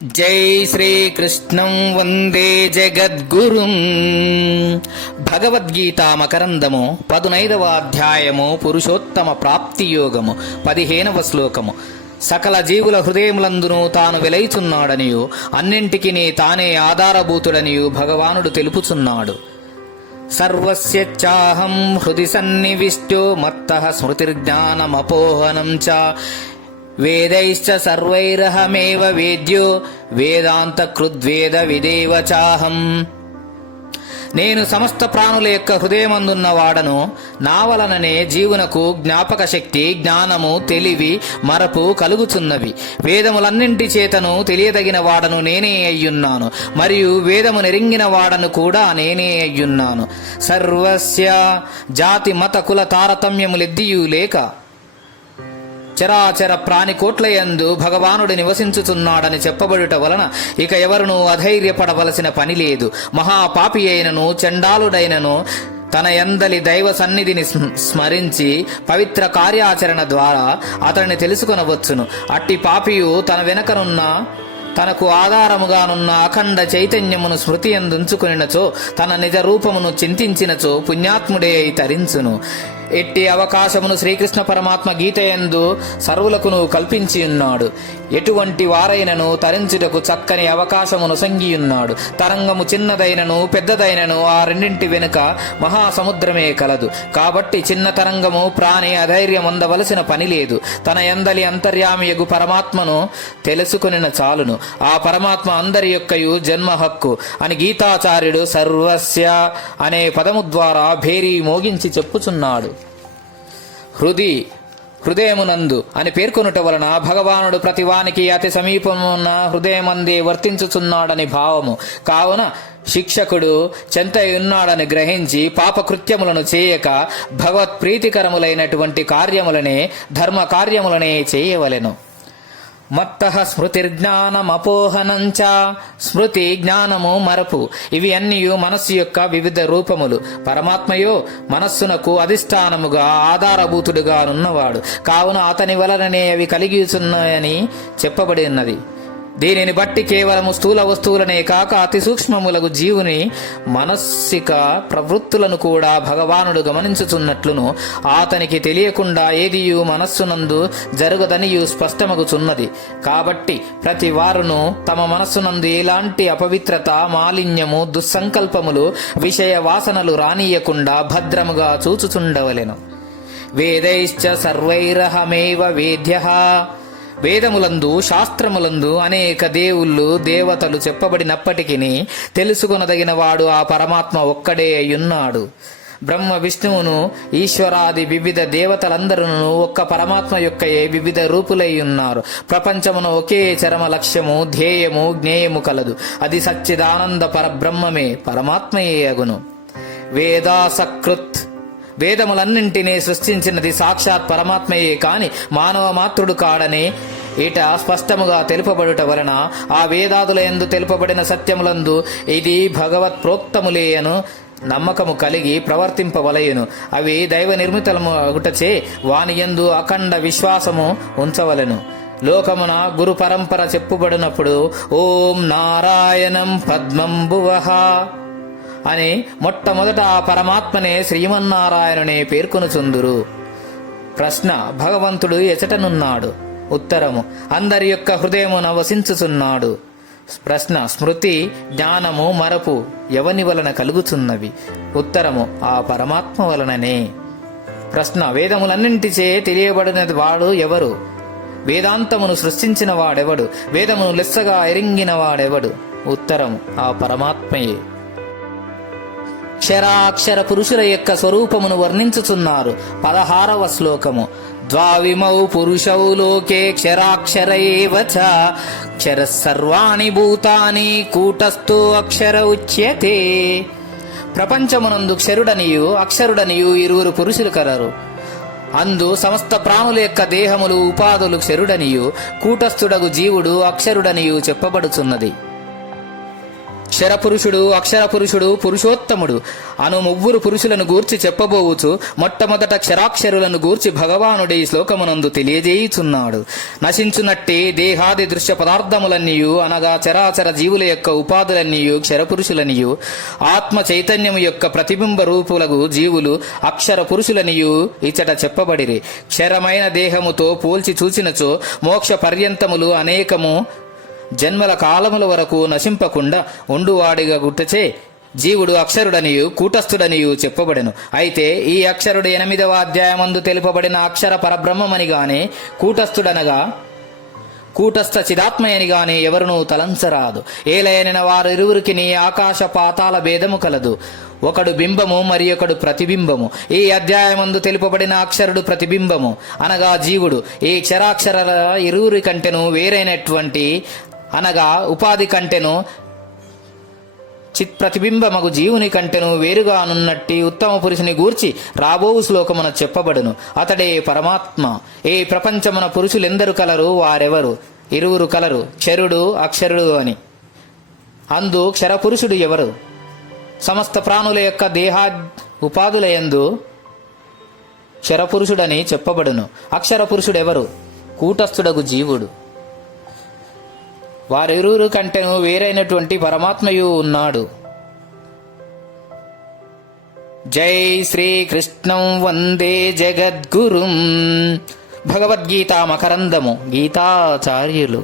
జై శ్రీకృష్ణం వందే జగద్గురుం. భగవద్గీత మకరందము 15వ అధ్యాయము పురుషోత్తమ ప్రాప్తి యోగము 15వ శ్లోకము. సకల జీవుల హృదయములందును తాను వెలైచున్నాడనియు అన్నింటికి తానే ఆధారభూతుడనియు భగవానుడు తెలుపుచున్నాడు. సర్వస్యచాహం హృది సన్నివిష్టో మత్తః స్మృతిర్జ్ఞానమపోహనం చ వేదైశ్చ సర్వైరహమేవ వేద్యో వేదాంతకృద్వేద విదేవ చాహం. నేను సమస్త ప్రాణుల యొక్క హృదయమందున్న వాడను. నా వలననే జీవునకు జ్ఞాపక శక్తి, జ్ఞానము, తెలివి, మరపు కలుగుచున్నవి. వేదములన్నింటి చేతను తెలియదగిన వాడను నేనే అయ్యున్నాను, మరియు వేదము నెరింగిన వాడను కూడా నేనే అయ్యున్నాను. సర్వస్య జాతి మత కుల తారతమ్యములెద్దియూ లేక చరాచర ప్రాణికోట్లయందు భగవానుడు నివసించుచున్నాడని చెప్పబడుట వలన ఇక ఎవరునూ అధైర్యపడవలసిన పని లేదు. మహాపాపి అయినను చండాలుడైనను తన యందలి దైవ సన్నిధిని స్మరించి పవిత్ర కార్యాచరణ ద్వారా అతడిని తెలుసుకొనవచ్చును. అట్టి పాపియు తన వెనకనున్న తనకు ఆధారముగానున్న అఖండ చైతన్యమును స్మృతి యందుంచుకునినచో, తన నిజ రూపమును చింతించినచో పుణ్యాత్ముడే అయి తరించును. ఎట్టి అవకాశమును శ్రీకృష్ణ పరమాత్మ గీతయందు సర్వులకును కల్పించి ఉన్నాడు. ఎటువంటి వారైనను తరించుటకు చక్కని అవకాశమును సంగియున్నాడు. తరంగము చిన్నదైనను పెద్దదైనను ఆ రెండింటి వెనుక మహాసముద్రమే కలదు. కాబట్టి చిన్న తరంగము ప్రాణి అధైర్యం అందవలసిన పని లేదు. తన యందలి అంతర్యామియగు పరమాత్మను తెలుసుకొనిన చాలును. ఆ పరమాత్మ అందరి యొక్కయు జన్మ హక్కు అని గీతాచార్యుడు సర్వస్య అనే పదము ద్వారా భేరీ మోగించి చెప్పుచున్నాడు. హృదయమునందు అని పేర్కొనుట వలన భగవానుడు ప్రతివానికి అతి సమీపమున్న హృదయమందే వర్తించుచున్నాడని భావము. కావున శిక్షకుడు చెంతయున్నాడని గ్రహించి పాపకృత్యములను చేయక భగవత్ప్రీతికరములైనటువంటి కార్యములనే ధర్మ కార్యములనే చేయవలెను. మత్తః స్మృతిర్జ్ఞానమపోహనంచ. స్మృతి, జ్ఞానము, మరపు ఇవి అన్నీయు మనస్సు యొక్క వివిధ రూపములు. పరమాత్మయో మనస్సునకు అధిష్టానముగా ఆధారభూతుడుగా నున్నవాడు. కావున అతని వలననే అవి కలిగియుచున్నాయని చెప్పబడి ఉన్నది. దీనిని బట్టి కేవలము స్థూల వస్తువులనే కాక అతి సూక్ష్మములకు జీవుని మనస్సిక ప్రవృత్తులను కూడా భగవానుడు గమనించుచున్నట్లును అతనికి తెలియకుండా ఏదియు మనస్సునందు జరుగదనియు స్పష్టమగుచున్నది. కాబట్టి ప్రతి వారును తమ మనస్సునందు ఎలాంటి అపవిత్రత, మాలిన్యము, దుస్సంకల్పములు, విషయ వాసనలు రానియకుండా భద్రముగా చూచుచుండవలెను. వేదైశ్చ సర్వైరహమేవ వేద్యః. వేదములందు, శాస్త్రములందు అనేక దేవుళ్ళు, దేవతలు చెప్పబడినప్పటికీ తెలుసుకొనదగిన వాడు ఆ పరమాత్మ ఒక్కడే అయ్యున్నాడు. బ్రహ్మ, విష్ణువును, ఈశ్వరాది వివిధ దేవతలందరూ ఒక్క పరమాత్మ యొక్కయే వివిధ రూపులై ఉన్నారు. ప్రపంచమును ఒకే చరమ లక్ష్యము, ధ్యేయము, జ్ఞేయము కలదు. అది సచ్చిదానంద పరబ్రహ్మమే, పరమాత్మయే అగును. వేదాసకృత్. వేదములన్నింటినీ సృష్టించినది సాక్షాత్ పరమాత్మయే కాని మానవ మాత్రుడు కాడని ఇట స్పష్టముగా తెలుపబడుట వలన ఆ వేదాదుల యందు తెలుపబడిన సత్యములందు ఇది భగవత్ ప్రోక్తములేయను నమ్మకము కలిగి ప్రవర్తింపవలయును. అవి దైవ నిర్మితము అగుటచే వాని యందు అఖండ విశ్వాసము ఉంచవలెను. లోకమున గురు పరంపర చెప్పుబడినప్పుడు ఓం నారాయణం పద్మం భువః అని మొట్టమొదట ఆ పరమాత్మనే శ్రీమన్నారాయణునే పేర్కొనుచుందురు. ప్రశ్న: భగవంతుడు ఎచటనున్నాడు? ఉత్తరము: అందరి యొక్క హృదయమున వసించుచున్నాడు. ప్రశ్న: స్మృతి, జ్ఞానము, మరపు ఎవని వలన కలుగుచున్నవి? ఉత్తరము: ఆ పరమాత్మ వలననే. ప్రశ్న: వేదములన్నింటిచే తెలియబడినది వాడు ఎవరు? వేదాంతమును సృష్టించిన వాడెవడు? వేదమును లెస్సగా ఎరింగిన వాడెవడు? ఉత్తరము: ఆ పరమాత్మయే. క్షరాక్షర పురుషుల యొక్క స్వరూపమును వర్ణించుచున్నారు. 16వ శ్లోకము. ద్వావిమౌ పురుషౌ లోకే క్షరాక్షర ఏవ చ క్షర సర్వాణి భూతాని కూటస్థో అక్షర ఉచ్యతే. ప్రపంచమునందు క్షరుడనియు అక్షరుడనియు ఇరువురు పురుషులు కలరు. అందు సమస్త ప్రాణుల యొక్క దేహములు, ఉపాధులు క్షరుడనియు, కూటస్థుడగు జీవుడు అక్షరుడనియు చెప్పబడుచున్నది. క్షరపురుషుడు, అక్షరపురుషుడు, పురుషోత్తముడు అను ముగ్గురు పురుషులను గూర్చి చెప్పబోవుచు మొట్టమొదట క్షరాక్షరులను గూర్చి భగవానుడి ఈ శ్లోకమునందు తెలియజేయుచున్నాడు. నశించునట్టి దేహాది దృశ్య పదార్థములన్నీయు అనగా చరాచర జీవుల యొక్క ఉపాధులన్నీయు క్షరపురుషులనియు, ఆత్మ చైతన్యము యొక్క ప్రతిబింబ రూపులకు జీవులు అక్షర పురుషులనియు ఇచ్చట చెప్పబడిరి. క్షరమైన దేహముతో పోల్చి చూచినచో మోక్ష పర్యంతములు అనేకము జన్మల కాలముల వరకు నశింపకుండా ఉండువాడిగా గుట్టచే జీవుడు అక్షరుడనియు కూటస్థుడనియు చెప్పబడెను. అయితే ఈ అక్షరుడు 8వ అధ్యాయమందు తెలుపబడిన అక్షర పరబ్రహ్మమని గాని కూటస్థుడనగా కూటస్థ చిదాత్మయని గాని ఎవరునూ తలంచరాదు. ఏలయనిన వారిరువురికి ఆకాశ పాతాల భేదము కలదు. ఒకడు బింబము మరి ఒకడు ప్రతిబింబము. ఈ అధ్యాయమందు తెలుపబడిన అక్షరుడు ప్రతిబింబము అనగా జీవుడు. ఈ క్షరాక్షర ఇరువురి కంటెను వేరైనటువంటి అనగా ఉపాధి కంటెను చిత్ ప్రతిబింబమగు జీవుని కంటెను వేరుగా నున్నట్టి ఉత్తమ పురుషుని గూర్చి రాబోవు శ్లోకమున చెప్పబడును. అతడే పరమాత్మ. ఈ ప్రపంచమున పురుషులెందరు కలరు, వారెవరు? ఇరువురు కలరు, క్షరుడు అక్షరుడు అని. అందు క్షరపురుషుడు ఎవరు? సమస్త ప్రాణుల యొక్క దేహా ఉపాధులయందు క్షరపురుషుడని చెప్పబడును. అక్షర పురుషుడెవరు? కూటస్థుడగు జీవుడు. వారిరువురు కంటెను వేరైనటువంటి పరమాత్మయు ఉన్నాడు. జై శ్రీకృష్ణం వందే జగద్గురుం. భగవద్గీత మకరందము గీతాచార్యులు.